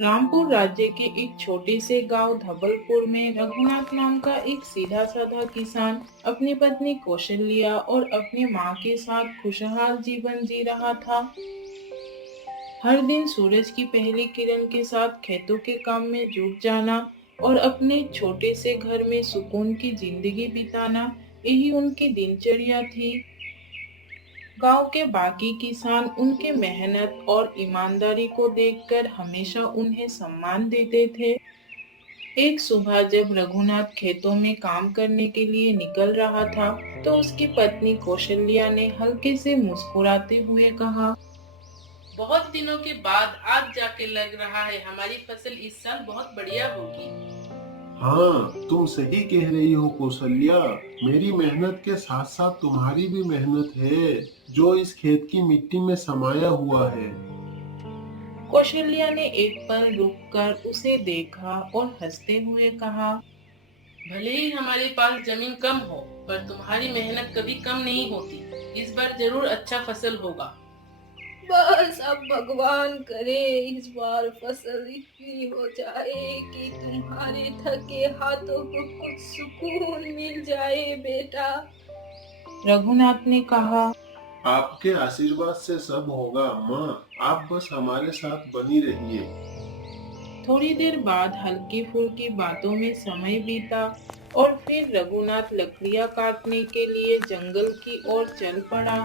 रामपुर राज्य के एक छोटे से गांव धवलपुर में रघुनाथ नाम का एक सीधा साधा किसान अपनी पत्नी कौशल्या और अपनी माँ के साथ खुशहाल जीवन जी रहा था। हर दिन सूरज की पहली किरण के साथ खेतों के काम में जुट जाना और अपने छोटे से घर में सुकून की जिंदगी बिताना, यही उनकी दिनचर्या थी। गांव के बाकी किसान उनके मेहनत और ईमानदारी को देखकर हमेशा उन्हें सम्मान देते थे। एक सुबह जब रघुनाथ खेतों में काम करने के लिए निकल रहा था, तो उसकी पत्नी कौशल्या ने हल्के से मुस्कुराते हुए कहा, बहुत दिनों के बाद आज जाके लग रहा है हमारी फसल इस साल बहुत बढ़िया होगी। हाँ, तुम सही कह रही हो कौशल्या। मेरी मेहनत के साथ साथ तुम्हारी भी मेहनत है, जो इस खेत की मिट्टी में समाया हुआ है। कौशल्या ने एक पल रुककर उसे देखा और हंसते हुए कहा, भले ही हमारे पास जमीन कम हो, पर तुम्हारी मेहनत कभी कम नहीं होती। इस बार जरूर अच्छा फसल होगा। बस अब भगवान करे इस बार फसल इतनी हो जाए कि तुम्हारे थके हाथों को कुछ सुकून मिल जाए बेटा। रघुनाथ ने कहा। आपके आशीर्वाद से सब होगा अम्मा। आप बस हमारे साथ बनी रहिए। थोड़ी देर बाद हल्की फुल्की बातों में समय बीता और फिर रघुनाथ लकड़ियां काटने के लिए जंगल की ओर चल पड़ा।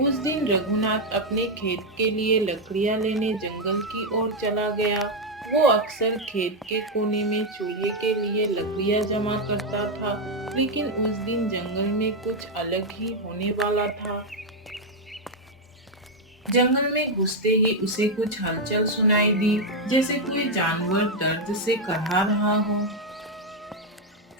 उस दिन रघुनाथ अपने खेत के लिए लकड़ियां लेने जंगल की ओर चला गया। वो अक्सर खेत के कोने में चूल्हे के लिए लकड़ियां जमा करता था, लेकिन उस दिन जंगल में कुछ अलग ही होने वाला था। जंगल में घुसते ही उसे कुछ हलचल सुनाई दी, जैसे कोई जानवर दर्द से करहा रहा हो।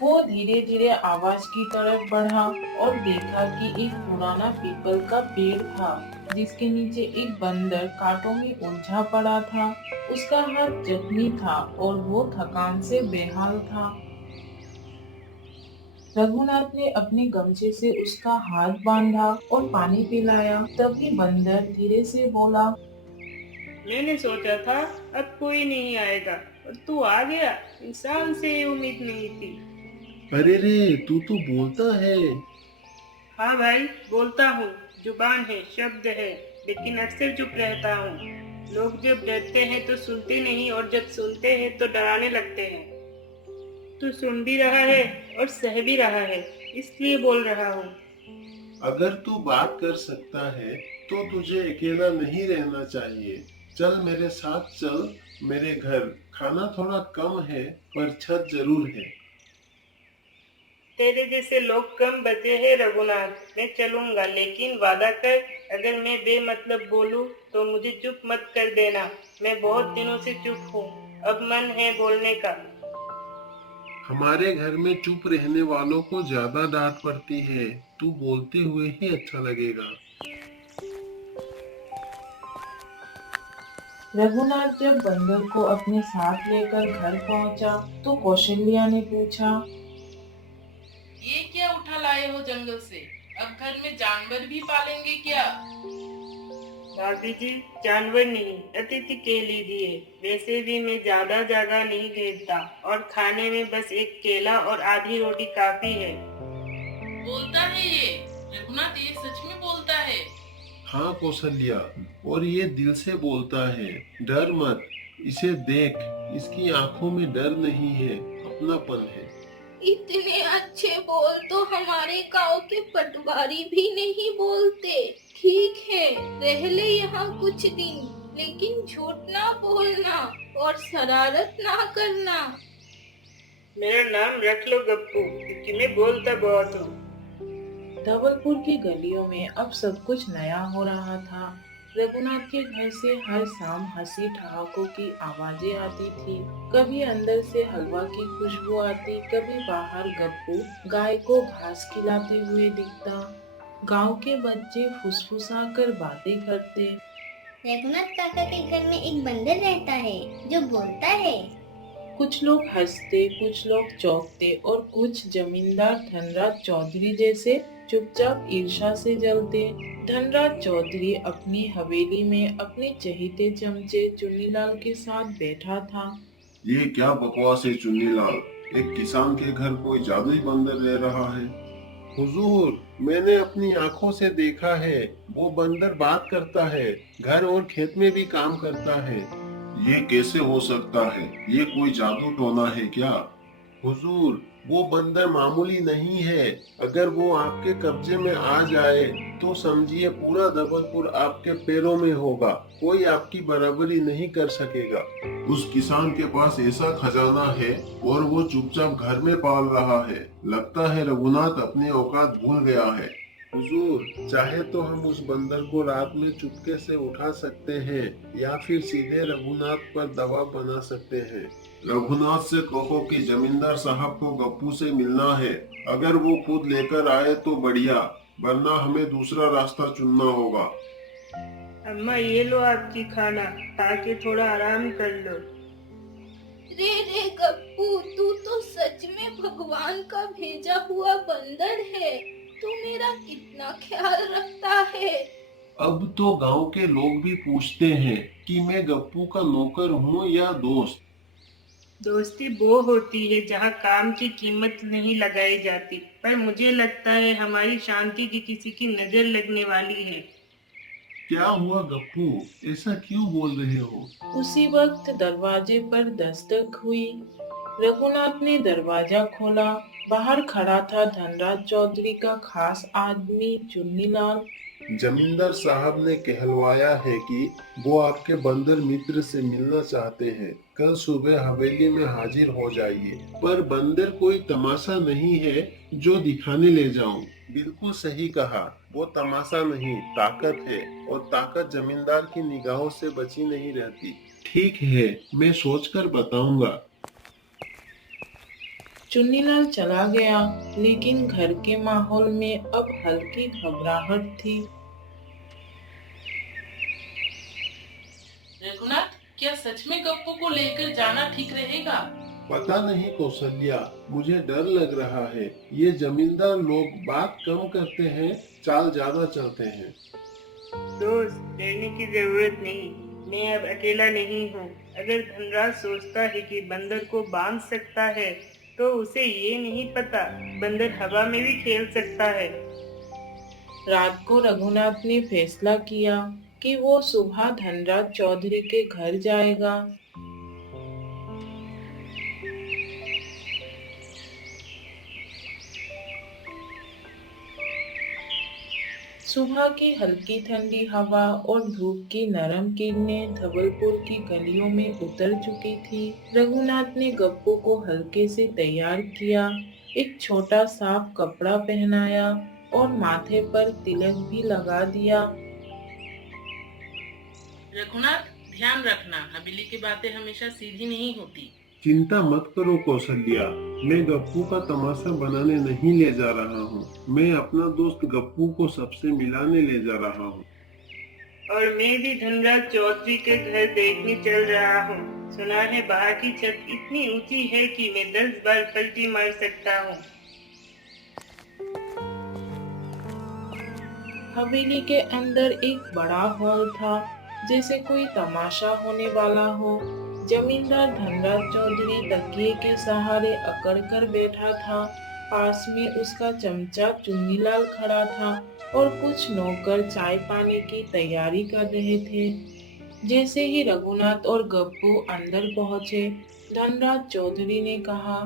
वो धीरे धीरे आवाज की तरफ बढ़ा और देखा कि एक पुराना पीपल का पेड़ था, जिसके नीचे एक बंदर कांटों में उलझा पड़ा था। उसका हाथ जख्मी था और वो थकान से बेहाल था। रघुनाथ ने अपने गमछे से उसका हाथ बांधा और पानी पिलाया। तभी बंदर धीरे से बोला, मैंने सोचा था अब कोई नहीं आएगा और तू आ गया। इंसान से ये उम्मीद नहीं थी। अरे रे, तू तो बोलता है। हाँ भाई, बोलता हूँ। जुबान है, शब्द है, लेकिन अक्सर चुप रहता हूँ। लोग जब डरते हैं तो सुनते नहीं, और जब सुनते हैं तो डराने लगते हैं। तू सुन भी रहा है और सह भी रहा है, इसलिए बोल रहा हूँ। अगर तू बात कर सकता है तो तुझे अकेला नहीं रहना चाहिए। चल मेरे साथ चल मेरे घर। खाना थोड़ा कम है, पर छत जरूर है। तेरे जैसे लोग कम बचे हैं रघुनाथ। मैं चलूंगा, लेकिन वादा कर, अगर मैं बेमतलब बोलूं तो मुझे चुप मत कर देना। मैं बहुत दिनों से चुप हूँ, अब मन है बोलने का। हमारे घर में चुप रहने वालों को ज्यादा डांट पड़ती है। तू बोलते हुए ही अच्छा लगेगा। रघुनाथ जब बंदर को अपने साथ लेकर घर पहुंचा, तो कौशल्या ने पूछा, ये क्या उठा लाए हो जंगल से? अब घर में जानवर भी पालेंगे क्या? दादी जी, जानवर नहीं, अतिथि कह लीजिए। वैसे भी मैं ज्यादा जगह नहीं घेरता, और खाने में बस एक केला और आधी रोटी काफी है। बोलता है ये? रघुनाथ ये सच में बोलता है? हाँ कौशल्या, और ये दिल से बोलता है। डर मत, इसे देख। इसकी आंखों में डर नहीं है, अपनापन है। इतने अच्छे बोल तो हमारे गांव के पटवारी भी नहीं बोलते। ठीक है, रह ले यहाँ कुछ दिन, लेकिन झूठ ना बोलना और शरारत ना करना। मेरा नाम रख लो गप्पू, क्योंकि मैं बोलता बहुत हूँ। धवलपुर की गलियों में अब सब कुछ नया हो रहा था। रघुनाथ के घर से हर शाम हंसी ठहाकों की आवाजें आती थी। कभी अंदर से हलवा की खुशबू आती, कभी बाहर गप्पू गाय को घास खिलाते हुए दिखता। गांव के बच्चे फुसफुसा कर बातें करते। रघुनाथ काका के घर में एक बंदर रहता है जो बोलता है। कुछ लोग हंसते, कुछ लोग चौंकते और कुछ जमींदार धनराज चौधरी जैसे चुपचाप ईर्ष्या से जलते। धनराज चौधरी अपनी हवेली में अपने चहेते चमचे चुन्नीलाल के साथ बैठा था। ये क्या बकवास है चुन्नीलाल, एक किसान के घर कोई जादुई बंदर रह रहा है। हुजूर, मैंने अपनी आंखों से देखा है, वो बंदर बात करता है, घर और खेत में भी काम करता है। ये कैसे हो सकता है? ये कोई जादू टोना है क्या? हुजूर, वो बंदर मामूली नहीं है। अगर वो आपके कब्जे में आ जाए तो समझिए पूरा धवलपुर आपके पैरों में होगा। कोई आपकी बराबरी नहीं कर सकेगा। उस किसान के पास ऐसा खजाना है और वो चुपचाप घर में पाल रहा है। लगता है रघुनाथ अपनी औकात भूल गया है। हुजूर, चाहे तो हम उस बंदर को रात में चुपके से उठा सकते हैं या फिर सीधे रघुनाथ पर दबाव बना सकते हैं। रघुनाथ से कहो कि जमींदार साहब को गप्पू से मिलना है। अगर वो खुद लेकर आए तो बढ़िया, वरना हमें दूसरा रास्ता चुनना होगा। अम्मा, ये लो आपकी खाना, ताकि थोड़ा आराम कर लो। रे रे गप्पू, तू तो सच में भगवान का भेजा हुआ बंदर है। तू मेरा कितना ख्याल रखता है। अब तो गांव के लोग भी पूछते हैं कि मैं गप्पू का नौकर हूँ या दोस्त। दोस्ती वो होती है जहाँ काम की कीमत नहीं लगाई जाती, पर मुझे लगता है हमारी शांति की किसी की नजर लगने वाली है। क्या हुआ गप्पू, ऐसा क्यों बोल रहे हो? उसी वक्त दरवाजे पर दस्तक हुई। रघुनाथ ने दरवाजा खोला। बाहर खड़ा था धनराज चौधरी का खास आदमी चुन्नीलाल। जमींदार साहब ने कहलवाया है कि वो आपके बंदर मित्र से मिलना चाहते हैं। कल सुबह हवेली में हाजिर हो जाइए। पर बंदर कोई तमाशा नहीं है जो दिखाने ले जाऊं। बिल्कुल सही कहा, वो तमाशा नहीं, ताकत है, और ताकत जमींदार की निगाहों से बची नहीं रहती। ठीक है, मैं सोचकर बताऊंगा। चुन्नीलाल चला गया, लेकिन घर के माहौल में अब हल्की घबराहट थी। रघुनाथ, क्या सच में गप्पू को लेकर जाना ठीक रहेगा? पता नहीं कौशल्या, मुझे डर लग रहा है। ये जमींदार लोग बात कम करते हैं, चाल ज्यादा चलते हैं। दोस्त, डरने की जरूरत नहीं, मैं अब अकेला नहीं हूँ। अगर धनराज सोचता है कि बंदर को बांध सकता है, तो उसे ये नहीं पता बंदर हवा में भी खेल सकता है। रात को रघुनाथ ने फैसला किया कि वो सुबह धनराज चौधरी के घर जाएगा। सुबह की हल्की ठंडी हवा और धूप की नरम किरणें धवलपुर की गलियों में उतर चुकी थी। रघुनाथ ने गप्पू को हल्के से तैयार किया, एक छोटा साफ कपड़ा पहनाया और माथे पर तिलक भी लगा दिया। रघुनाथ, ध्यान रखना, हवेली की बातें हमेशा सीधी नहीं होती। चिंता मत करो कौशल्या, मैं गप्पू का तमाशा बनाने नहीं ले जा रहा हूँ। मैं अपना दोस्त गप्पू को सबसे मिलाने ले जा रहा हूँ। और मैं भी धनराज चौधरी के घर देखने चल रहा हूँ। सुना है बाहर की छत इतनी ऊंची है कि मैं 10 बार पलटी मार सकता हूँ। हवेली के अंदर एक बड़ा हॉल था, जैसे कोई तमाशा होने वाला हो। जमींदार धनराज चौधरी तकिए के सहारे अकड़ कर बैठा था। पास में उसका चमचा चुन्नीलाल खड़ा था और कुछ नौकर चाय पाने की तैयारी कर रहे थे। जैसे ही रघुनाथ और गप्पू अंदर पहुंचे, धनराज चौधरी ने कहा,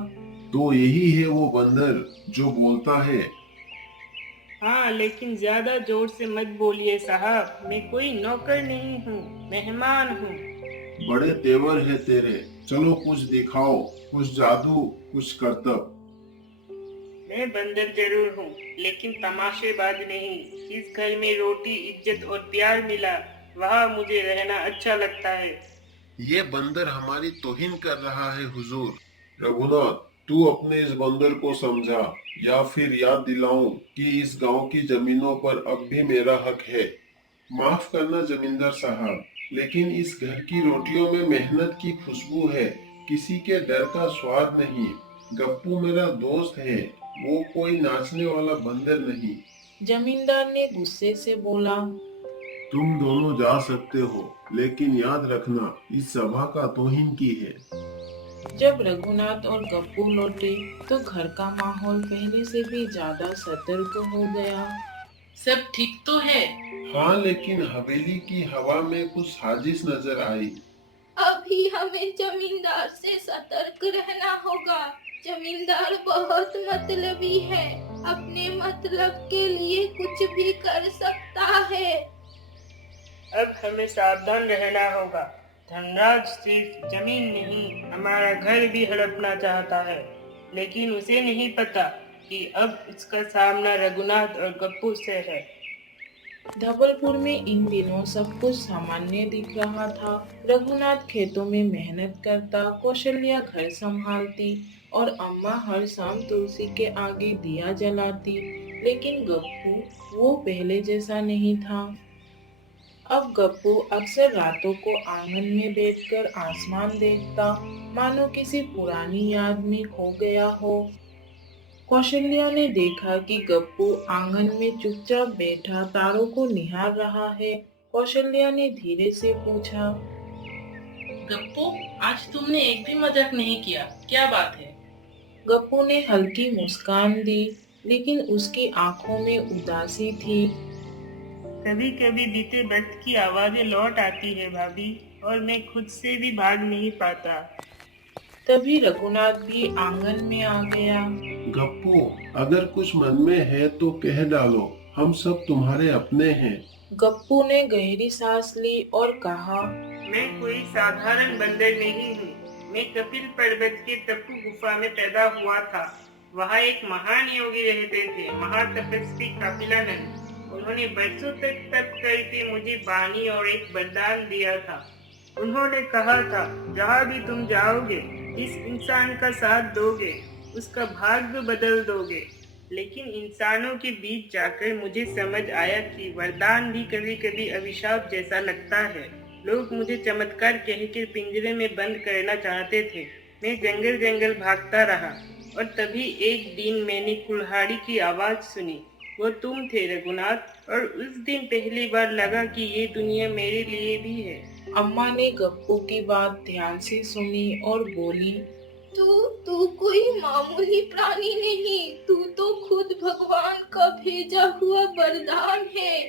तो यही है वो बंदर जो बोलता है। हाँ, लेकिन ज्यादा जोर से मत बोलिए साहब, मैं कोई नौकर नहीं हूँ, मेहमान हूँ। बड़े तेवर है तेरे, चलो कुछ दिखाओ, कुछ जादू, कुछ करतब। मैं बंदर जरूर हूँ, लेकिन तमाशेबाज नहीं। इस घर में रोटी, इज्जत और प्यार मिला, वहाँ मुझे रहना अच्छा लगता है। ये बंदर हमारी तौहीन कर रहा है हुजूर। रघुनाथ, तू अपने इस बंदर को समझा, या फिर याद दिलाऊं कि इस गांव की जमीनों पर अब भी मेरा हक है। माफ करना जमींदार साहब, लेकिन इस घर की रोटियों में मेहनत की खुशबू है, किसी के डर का स्वाद नहीं। गप्पू मेरा दोस्त है, वो कोई नाचने वाला बंदर नहीं। जमींदार ने गुस्से से बोला। तुम दोनों जा सकते हो, लेकिन याद रखना इस सभा का तौहीन की है। जब रघुनाथ और गप्पू लौटे तो घर का माहौल पहले से भी ज्यादा सतर्क हो गया। सब ठीक तो है? हाँ, लेकिन हवेली की हवा में कुछ साजिश नजर आई। अभी हमें जमींदार से सतर्क रहना होगा। जमींदार बहुत मतलबी है, अपने मतलब के लिए कुछ भी कर सकता है। अब हमें सावधान रहना होगा। धनराज सिर्फ जमीन नहीं, हमारा घर भी हड़पना चाहता है, लेकिन उसे नहीं पता कि अब इसका सामना रघुनाथ और गप्पू से है। धवलपुर में इन दिनों सब कुछ सामान्य दिख रहा था। रघुनाथ खेतों में मेहनत करता, कौशल्या घर संभालती और अम्मा हर शाम तुलसी के आगे दिया जलाती। लेकिन गप्पू वो पहले जैसा नहीं था। अब गप्पू अक्सर रातों को आंगन में बैठकर आसमान देखता, मानो किसी पुरानी याद में खो गया हो। कौशल्या ने देखा कि गप्पू आंगन में चुपचाप बैठा तारों को निहार रहा है। कौशल्या ने धीरे से पूछा। गप्पू, आज तुमने एक भी मजाक नहीं किया, क्या बात है? गप्पू ने हल्की मुस्कान दी, लेकिन उसकी आंखों में उदासी थी। कभी कभी बीते वक्त की आवाजें लौट आती है भाभी, और मैं खुद से भी भाग नहीं पाता। तभी रघुनाथ भी आंगन में आ गया। गप्पू, अगर कुछ मन में है तो कह डालो, हम सब तुम्हारे अपने हैं। गप्पू ने गहरी सांस ली और कहा। मैं कोई साधारण बंदर नहीं हूँ। मैं कपिल पर्वत के तपु गुफा में पैदा हुआ था। वहाँ एक महान योगी रहते थे, महातपस्वी कपिलानंद। उन्होंने बरसों तक तप करके मुझे वाणी और एक वरदान दिया था। उन्होंने कहा था, जहाँ भी तुम जाओगे, जिस इंसान का साथ दोगे, उसका भाग्य बदल दोगे। लेकिन इंसानों के बीच जाकर मुझे समझ आया कि वरदान भी कभी कभी अभिशाप जैसा लगता है। लोग मुझे चमत्कार कहकर पिंजरे में बंद करना चाहते थे। मैं जंगल जंगल भागता रहा, और तभी एक दिन मैंने कुल्हाड़ी की आवाज सुनी। वो तुम थे रघुनाथ, और उस दिन पहली बार लगा कि ये दुनिया मेरे लिए भी है। अम्मा ने गप्पू की बात ध्यान से सुनी और बोली। तू कोई मामूली प्राणी नहीं, तू तो खुद भगवान का भेजा हुआ वरदान है।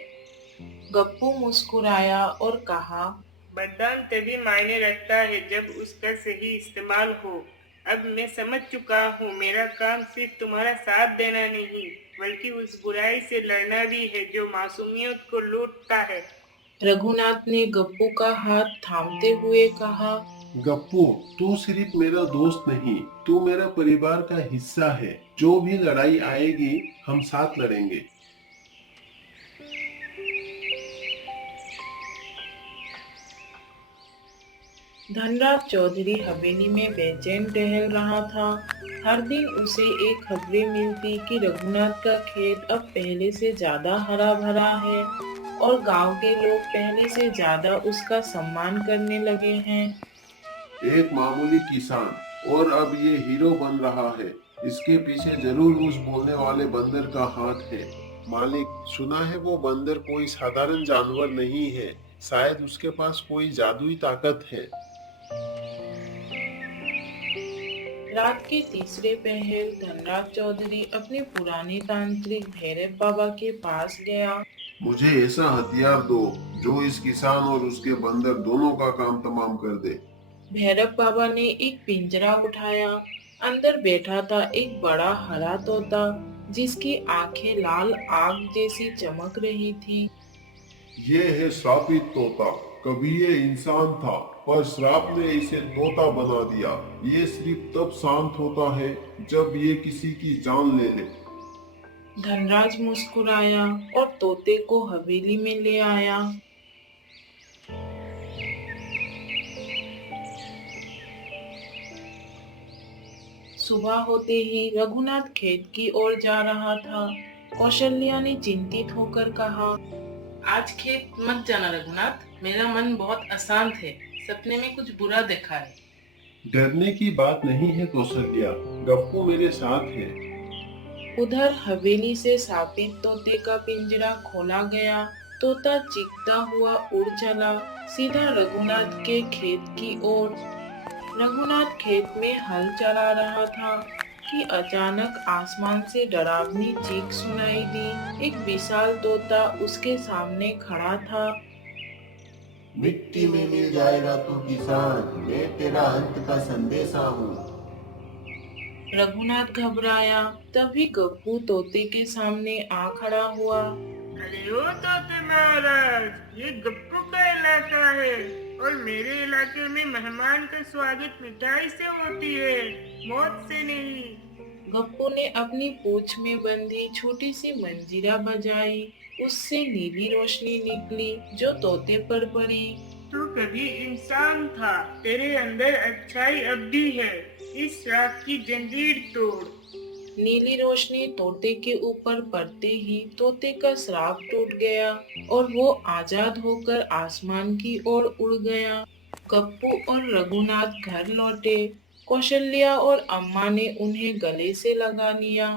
गप्पू मुस्कुराया और कहा। वरदान तभी मायने रखता है जब उसका सही इस्तेमाल हो। अब मैं समझ चुका हूँ, मेरा काम सिर्फ तुम्हारा साथ देना नहीं, बल्कि उस बुराई से लड़ना भी है जो मासूमियत को लूटता है। रघुनाथ ने गप्पू का हाथ थामते हुए कहा। गप्पू, तू सिर्फ मेरा दोस्त नहीं, तू मेरा परिवार का हिस्सा है। जो भी लड़ाई आएगी, हम साथ लड़ेंगे। धनराज चौधरी हवेली में बेचैन टहल रहा था। हर दिन उसे एक खबरें मिलती कि रघुनाथ का खेत अब पहले से ज्यादा हरा भरा है और गांव के लोग पहले से ज्यादा उसका सम्मान करने लगे हैं। एक मामूली किसान, और अब ये हीरो बन रहा है। इसके पीछे जरूर उस बोलने वाले बंदर का हाथ है। मालिक, सुना है वो बंदर कोई साधारण जानवर नहीं है, शायद उसके पास कोई जादुई ताकत है। रात के तीसरे पहर धनराज चौधरी अपने पुराने तांत्रिक भैरव बाबा के पास गया। मुझे ऐसा हथियार दो जो इस किसान और उसके बंदर दोनों का काम तमाम कर दे। भैरव बाबा ने एक पिंजरा उठाया। अंदर बैठा था एक बड़ा हरा तोता, जिसकी आंखें लाल आग जैसी चमक रही थी। ये है श्रापित तोता। कभी ये इंसान था, पर श्राप ने इसे तोता बना दिया। ये सिर्फ तब शांत होता है जब ये किसी की जान ले ले। धनराज मुस्कुराया और तोते को हवेली में ले आया। सुबह होते ही रघुनाथ खेत की ओर जा रहा था। कौशल्या ने चिंतित होकर कहा। आज खेत मत जाना रघुनाथ, मेरा मन बहुत अशांत है। सपने में कुछ बुरा देखा है। डरने की बात नहीं है कौशल्या, गप्पू मेरे साथ है। उधर हवेली से शापित तोते का पिंजरा खोला गया। तोता चीखता हुआ उड़ चला सीधा रघुनाथ के खेत की ओर। रघुनाथ खेत में हल चला रहा था कि अचानक आसमान से डरावनी चीख सुनाई दी। एक विशाल तोता उसके सामने खड़ा था। मिट्टी में मिल जाएगा तू किसान, मैं तेरा अंत का संदेशा हूँ। रघुनाथ घबराया। तभी गप्पू तोते के सामने आ खड़ा हुआ। अरे ओ तोते महाराज, ये गप्पू का इलाका है और मेरे इलाके में मेहमान का स्वागत मिठाई से होती है, मौत से नहीं। गप्पू ने अपनी पूंछ में बंधी छोटी सी मंजीरा बजाई। उससे नीली रोशनी निकली जो तोते पर पड़ी। तू कभी इंसान था, तेरे अंदर अच्छाई अब भी है। इस रात की जंजीर तोड़। नीली रोशनी तोते के ऊपर पड़ते ही तोते का श्राप टूट गया और वो आजाद होकर आसमान की ओर उड़ गया। गप्पू और रघुनाथ घर लौटे। कौशल्या और अम्मा ने उन्हें गले से लगा लिया।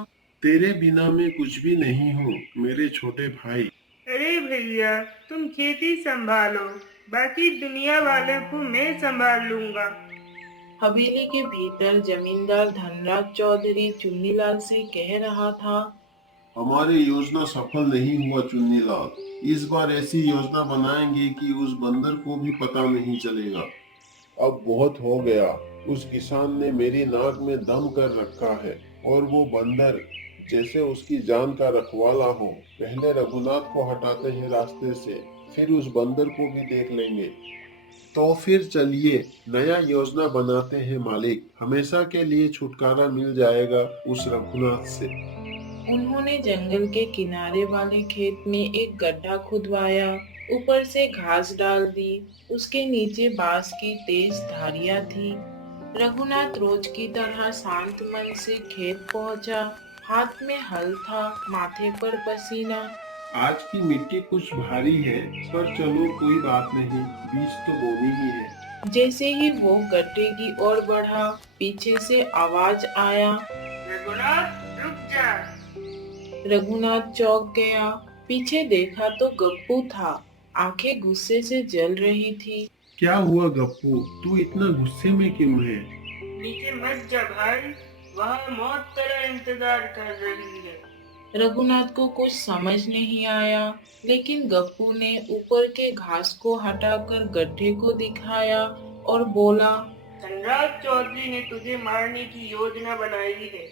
तेरे बिना मैं कुछ भी नहीं हूँ मेरे छोटे भाई। अरे भैया, तुम खेती संभालो, बाकी दुनिया वाले को मैं संभाल लूंगा। हवेली के भीतर जमींदार धनराज चौधरी चुन्नीलाल से कह रहा था। हमारी योजना सफल नहीं हुआ चुन्नीलाल। इस बार ऐसी योजना बनाएंगे कि उस बंदर को भी पता नहीं चलेगा। अब बहुत हो गया। उस किसान ने मेरी नाक में दम कर रखा है और वो बंदर जैसे उसकी जान का रखवाला हो। पहले रघुनाथ को हटाते हैं रास्ते से, फिर उस बंदर को भी देख लेंगे। तो फिर चलिए नया योजना बनाते हैं मालिक। हमेशा के लिए छुटकारा मिल जाएगा उस रघुनाथ से। उन्होंने जंगल के किनारे वाले खेत में एक गड्ढा खुदवाया, ऊपर से घास डाल दी। उसके नीचे बांस की तेज धारियां थी। रघुनाथ रोज की तरह शांत मन से खेत पहुंचा। हाथ में हल था, माथे पर पसीना। आज की मिट्टी कुछ भारी है, पर चलो कोई बात नहीं, बीज तो बोनी ही है। जैसे ही वो गड्ढे की ओर बढ़ा, पीछे से आवाज आया। रघुनाथ रुक जा। रघुनाथ चौंक गया। पीछे देखा तो गप्पू था। आंखें गुस्से से जल रही थी। क्या हुआ गप्पू, तू इतना गुस्से में क्यों है? नीचे मत जा भाई, वहाँ मौत तेरा इंतजार कर रही है। रघुनाथ को कुछ समझ नहीं आया, लेकिन गप्पू ने ऊपर के घास को हटाकर गड्ढे को दिखाया और बोला। धनराज चौधरी ने तुझे मारने की योजना बनाई है।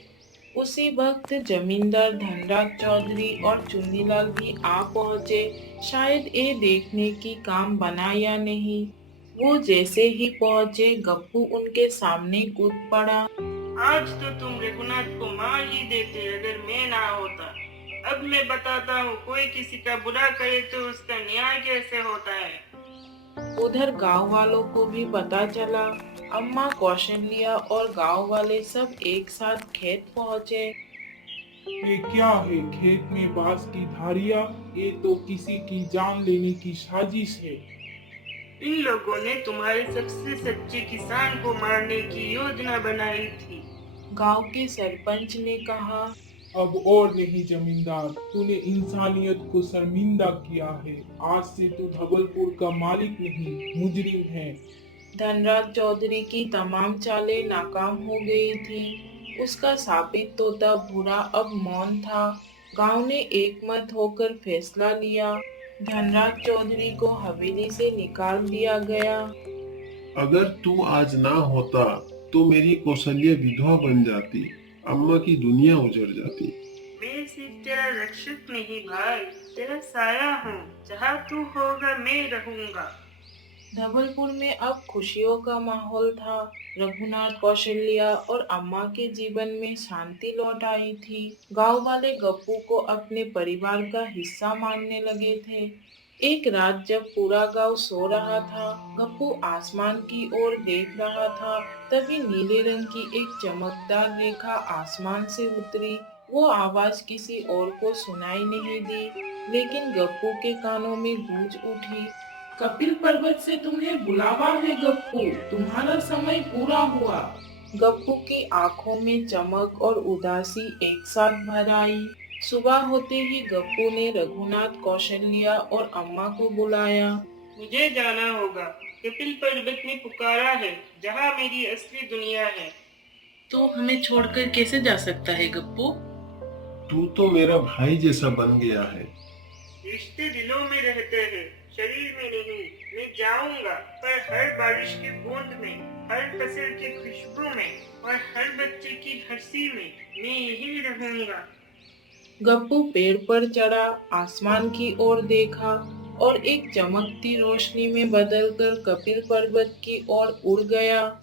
उसी वक्त जमींदार धनराज चौधरी और चुन्नीलाल भी आ पहुँचे। शायद ये देखने की काम बना या नहीं। वो जैसे ही पहुँचे, गप्पू उनके सामने कूद पड़ा। आज तो तुम रघुनाथ को मार ही देते अगर मैं ना होता। अब मैं बताता हूँ, कोई किसी का बुरा करे तो उसका न्याय कैसे होता है। उधर गांव वालों को भी पता चला। अम्मा, कौशल्या और गांव वाले सब एक साथ खेत पहुँचे। ये क्या है? खेत में बांस की धारियां? ये तो किसी की जान लेने की साजिश है। इन लोगों ने तुम्हारे सबसे सच्चे किसान को मारने की योजना बनाई थी। गांव के सरपंच ने कहा। अब और नहीं जमींदार, तूने इंसानियत को शर्मिंदा किया है। आज से तू धवलपुर का मालिक नहीं, मुजरिम है। धनराज चौधरी की तमाम चालें नाकाम हो गई थी। उसका शापित तोता भूरा अब मौन था। गांव ने एकमत होकर फैसला लिया। धनराज चौधरी को हवेली से निकाल दिया गया। अगर तू आज ना होता तो मेरी कौशल्या विधवा बन जाती, अम्मा की दुनिया उजड़ जाती। मैं सिर्फ तेरा रक्षक नहीं भाई, तेरा साया हूँ। जहाँ तू होगा मैं रहूँगा। धवलपुर में अब खुशियों का माहौल था। रघुनाथ, कौशल्या और अम्मा के जीवन में शांति लौट आई थी। गांव वाले गप्पू को अपने परिवार का हिस्सा मानने लगे थे। एक रात जब पूरा गांव सो रहा था, गप्पू आसमान की ओर देख रहा था। तभी नीले रंग की एक चमकदार रेखा आसमान से उतरी। वो आवाज किसी और को सुनाई नहीं दी, लेकिन गप्पू के कानों में गूंज उठी। कपिल पर्वत से तुम्हें बुलावा है गप्पू, तुम्हारा समय पूरा हुआ। गप्पू की आंखों में चमक और उदासी एक साथ भर आई। सुबह होते ही गप्पू ने रघुनाथ, कौशल्या और अम्मा को बुलाया। मुझे जाना होगा। कपिल पर्वत ने पुकारा है, जहाँ मेरी असली दुनिया है। तो हमें छोड़कर कैसे जा सकता है गप्पू? तू तो मेरा भाई जैसा बन गया है। रिश्ते दिलों में रहते हैं, शरीर में नहीं। मैं जाऊंगा, पर हर बारिश की बूंद में, हर फसल की खुशबू में और हर बच्चे की हंसी में मैं यहीं रहूंगा। गप्पू पेड़ पर चढ़ा, आसमान की ओर देखा और एक चमकती रोशनी में बदलकर कपिल पर्वत की ओर उड़ गया।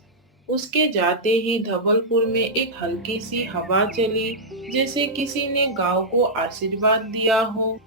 उसके जाते ही धवलपुर में एक हल्की सी हवा चली, जैसे किसी ने गांव को आशीर्वाद दिया हो।